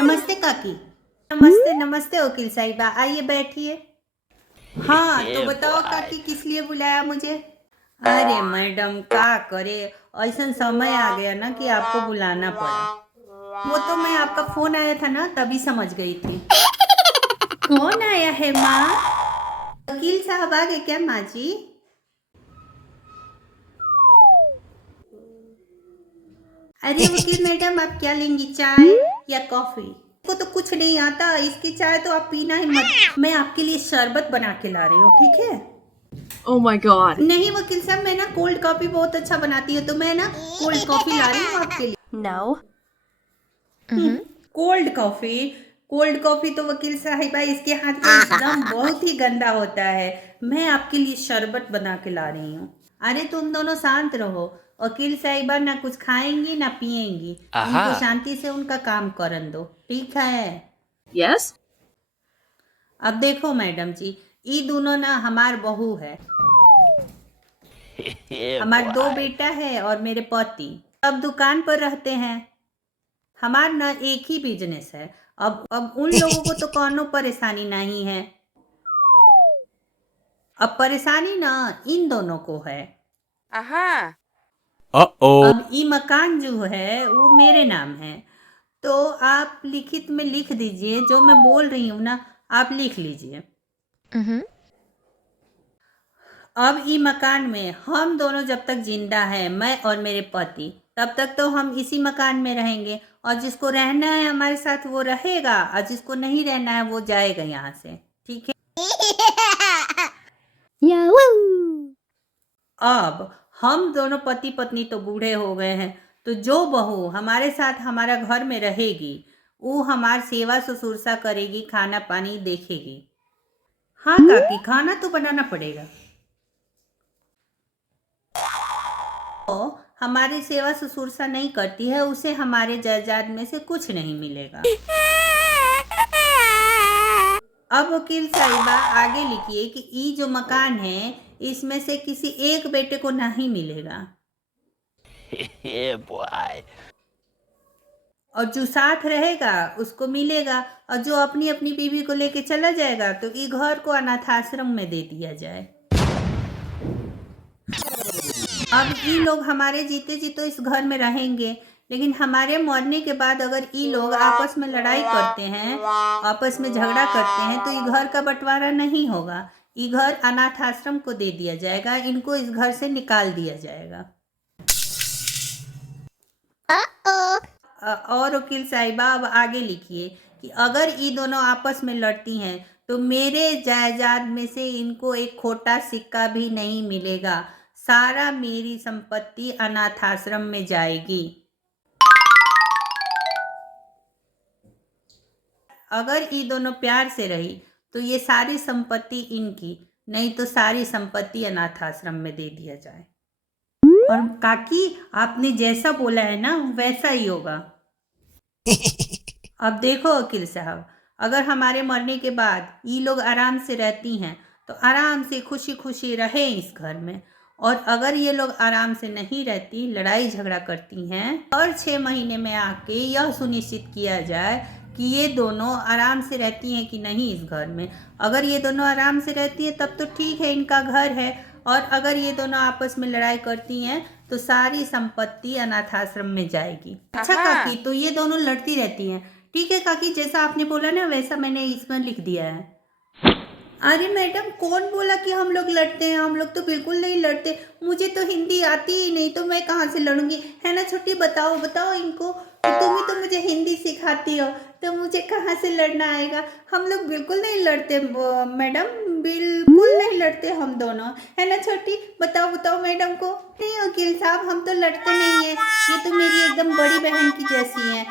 नमस्ते काकी। नमस्ते नमस्ते वकील साहिबा, आइए बैठिए। हाँ तो बताओ काकी, किस लिए बुलाया मुझे? अरे मैडम क्या करे, ऐसा समय आ गया ना कि आपको बुलाना पड़ा। वो तो मैं आपका फोन आया था ना तभी समझ गई थी। कौन आया है माँ? वकील साहब आ गए क्या माँ जी? अरे वकील मैडम, आप क्या लेंगी, चाय या कॉफी? को तो कुछ नहीं आता, इसकी चाय तो आप पीना ही मत। मैं आपके लिए शरबत बना के ला रही हूँ, ठीक है? Oh my god. नहीं वकील साहब, मैं ना कोल्ड कॉफी बहुत अच्छा बनाती हूँ, तो मैं ना कोल्ड कॉफी ला रही हूँ आपके लिए। No. Mm-hmm. Cold coffee? Cold coffee तो वकील साहिबा इसके हाथ का एकदम बहुत ही गंदा होता है। मैं आपके लिए शरबत बना के ला रही हूँ। अरे तुम दोनों शांत रहो। वकील साहिबा ना कुछ खाएंगी ना पिएंगी। उनको शांति से उनका काम करन दो, ठीक है? Yes? अब देखो मैडम जी, ये दोनों ना हमार बहू है। हमार दो बेटा है और मेरे पति अब दुकान पर रहते हैं। हमार ना एक ही बिजनेस है। अब उन लोगों को तो कोनो परेशानी नहीं है। अब परेशानी ना इन दोनों को है। Aha. अब ये मकान जो है वो मेरे नाम है, तो आप लिखित में लिख दीजिए, जो मैं बोल रही हूँ ना आप लिख लीजिए। Mm-hmm. अब ई मकान में हम दोनों जब तक जिंदा हैं, मैं और मेरे पति, तब तक तो हम इसी मकान में रहेंगे। और जिसको रहना है हमारे साथ वो रहेगा, और जिसको नहीं रहना है वो जाएगा यहाँ से, ठीक है? Yahoo! अब हम दोनों पति पत्नी तो बूढ़े हो गए हैं, तो जो बहू हमारे साथ हमारा घर में रहेगी वो हमार सेवा ससुरसा करेगी, खाना पानी देखेगी। हाँ काकी, खाना तो बनाना पड़ेगा। तो हमारी सेवा ससुरसा नहीं करती है, उसे हमारे जायदाद में से कुछ नहीं मिलेगा। अब वकील साहिबा आगे लिखिए कि ये जो मकान है इसमें से किसी एक बेटे को नहीं मिलेगा। और जो साथ रहेगा उसको मिलेगा, और जो अपनी अपनी बीवी को लेके चला जाएगा तो ये घर को अनाथ आश्रम में दे दिया जाए। अब ये लोग हमारे जीते जी तो इस घर में रहेंगे, लेकिन हमारे मरने के बाद अगर ये लोग आपस में लड़ाई करते हैं, आपस में झगड़ा करते हैं, तो ये घर का बंटवारा नहीं होगा। ये घर अनाथ आश्रम को दे दिया जाएगा, इनको इस घर से निकाल दिया जाएगा। और वकील साहिबा अब आगे लिखिए कि अगर ये दोनों आपस में लड़ती हैं तो मेरे जायदाद में से इनको एक खोटा सिक्का भी नहीं मिलेगा। सारा मेरी संपत्ति अनाथ आश्रम में जाएगी। अगर ये दोनों प्यार से रही तो ये सारी संपत्ति इनकी, नहीं तो सारी संपत्ति अनाथ आश्रम में दे दिया जाए। और काकी, आपने जैसा बोला है ना वैसा ही होगा। अब देखो वकील साहब, अगर हमारे मरने के बाद ये लोग आराम से रहती हैं तो आराम से खुशी खुशी रहे इस घर में। और अगर ये लोग आराम से नहीं रहती, लड़ाई झगड़ा करती हैं, और 6 महीने में आके यह सुनिश्चित किया जाए कि ये दोनों आराम से रहती हैं कि नहीं इस घर में। अगर ये दोनों आराम से रहती हैं तब तो ठीक है, इनका घर है। और अगर ये दोनों आपस में लड़ाई करती हैं तो सारी संपत्ति अनाथ आश्रम में जाएगी। अच्छा काकी, तो ये दोनों लड़ती रहती हैं। ठीक है काकी, जैसा आपने बोला ना वैसा मैंने इसमें लिख दिया है। अरे मैडम, कौन बोला कि हम लोग लड़ते हैं? हम लोग तो बिल्कुल नहीं लड़ते। मुझे तो हिंदी आती ही नहीं, तो मैं कहाँ से लड़ूंगी, है ना छोटी? बताओ बताओ इनको, तुम ही तो मुझे हिंदी सिखाती हो, तो मुझे कहाँ से लड़ना आएगा? हम लोग बिल्कुल नहीं लड़ते मैडम, बिल्कुल नहीं लड़ते हम दोनों, है ना छोटी? बताओ बताओ मैडम को। नहीं वकील साहब, हम तो लड़ते नहीं है, ये तो मेरी एकदम बड़ी बहन की जैसी है।